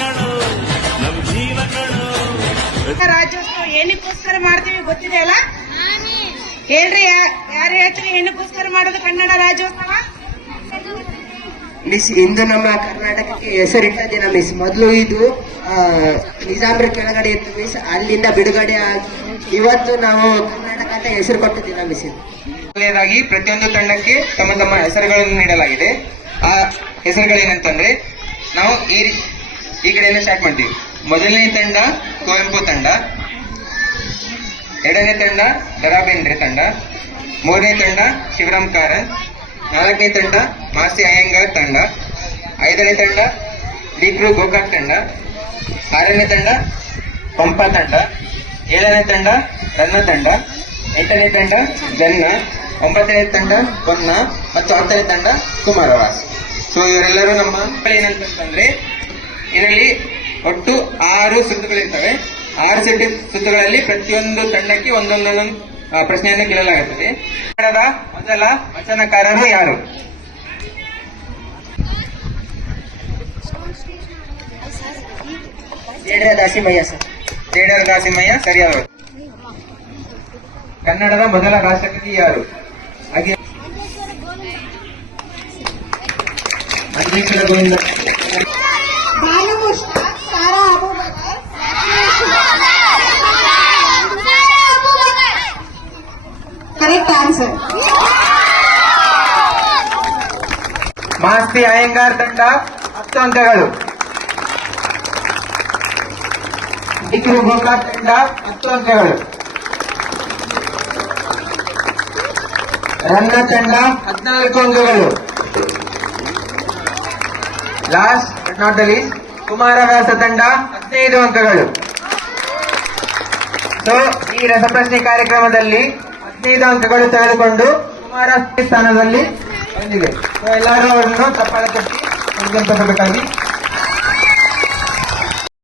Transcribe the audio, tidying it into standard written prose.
ಕಣೋ ನಮ್ ಜೀವ ಕಣೋ. ರಾಜ್ಯೋತ್ಸವ ಏನಕ್ಕೋಸ್ಕರ ಮಾಡ್ತೀವಿ ಗೊತ್ತಿದೆ ಅಲ್ಲ? ಹೇಳ್ರಿ, ಯಾರು ಹೇಳ್ತೀರಿ ಏನಕ್ಕೋಸ್ಕರ ಮಾಡೋದು ಕನ್ನಡ ರಾಜ್ಯೋತ್ಸವ? ಮಿಸ್, ಇಂದು ನಮ್ಮ ಕರ್ನಾಟಕಕ್ಕೆ ಹೆಸರಿಟ್ಟ ದಿನ ಮಿಸ್. ಮೊದಲು ಇದು ನಿಜಾಮ್ರ ಕೆಳಗಡೆ ಇತ್ತು ಮಿಸ್, ಅಲ್ಲಿಂದ ಬಿಡುಗಡೆ ಆಗಿ ಇವತ್ತು ನಾವು ಕರ್ನಾಟಕ ಅಂತ ಹೆಸರು ಕೊಟ್ಟ ದಿನ ಮಿಸ್. ಮೊದಲನೇದಾಗಿ ಪ್ರತಿಯೊಂದು ತಂಡಕ್ಕೆ ತಮ್ಮ ತಮ್ಮ ಹೆಸರುಗಳನ್ನು ನೀಡಲಾಗಿದೆ. ಆ ಹೆಸರುಗಳೇನಂತಂದ್ರೆ ನಾವು ಈ ಕಡೆಯಿಂದ ಸ್ಟಾರ್ಟ್ ಮಾಡ್ತೀವಿ. ಮೊದಲನೇ ತಂಡ ಕುವೆಂಪು ತಂಡ, ಎರಡನೇ ತಂಡ ದ.ರಾ ಬೇಂದ್ರೆ ತಂಡ, ಮೂರನೇ ತಂಡ ಶಿವರಾಮ್ ಕಾರಂತ್, ನಾಲ್ಕನೇ ತಂಡ ಮಾಸಿ ಅಯ್ಯಂಗಾರ್ ತಂಡ, ಐದನೇ ತಂಡ ಡಿ.ಕೃ ಗೋಕಾಕ್ ತಂಡ, ಆರನೇ ತಂಡ ಪಂಪ ತಂಡ, ಏಳನೇ ತಂಡ ರನ್ನ ತಂಡ, ಎಂಟನೇ ತಂಡ ಜನ್ನ, ಒಂಬತ್ತನೇ ತಂಡ ಹೊನ್ನ ಮತ್ತು ಹತ್ತನೇ ತಂಡ ಕುಮಾರವಾಸ್. ಸೊ ಇವರೆಲ್ಲರೂ ನಮ್ಮ ಏನಂತಂದ್ರೆ ಇದರಲ್ಲಿ ಒಟ್ಟು 6 ಸುತ್ತುಗಳಿರ್ತವೆ. 6 ಸುತ್ತುಗಳಲ್ಲಿ ಪ್ರತಿಯೊಂದು ತಂಡಕ್ಕೆ ಒಂದೊಂದೊಂದು ಪ್ರಶ್ನೆಯನ್ನು ಕೇಳಲಾಗುತ್ತದೆ. ಕನ್ನಡದ ಮೊದಲ ವಚನಕಾರರು ಯಾರು? ಜೇಡರ ದಾಸಿಮಯ್ಯ ಸರ್. ಜೇಡರ ದಾಸಿಮಯ್ಯ ಸರಿಯಾದ. ಕನ್ನಡದ ಮೊದಲ ರಾಷ್ಟ್ರಪತಿ ಯಾರು? ಅಂಜೇಶ್ವರ ಗೋವಿಂದ. Correct answer. ಮಾಸ್ತಿ ಅಯ್ಯಂಗಾರ್ ತಂಡ 10 ಅಂಕಗಳು. ಡಿ.ಕೃ ಗೋಕಾಕ್ ತಂಡ 10 ಅಂಕಗಳು. ರನ್ನ ತಂಡ 14 ಅಂಕಗಳು. Last but not the least Kumaravyasa ತಂಡ 15 ಅಂಕಗಳು. ಸೊ ಈ ರಸಪ್ರಶ್ನೆ ಕಾರ್ಯಕ್ರಮದಲ್ಲಿ 15 ಅಂಕಗಳು ತೆಗೆದುಕೊಂಡು ಕುಮಾರ ಸ್ಥಾನದಲ್ಲಿ ಬಂದಿದೆ. ಸೊ ಎಲ್ಲರೂ ಅವರನ್ನು ಚಪ್ಪಾಳೆ ತಟ್ಟಿ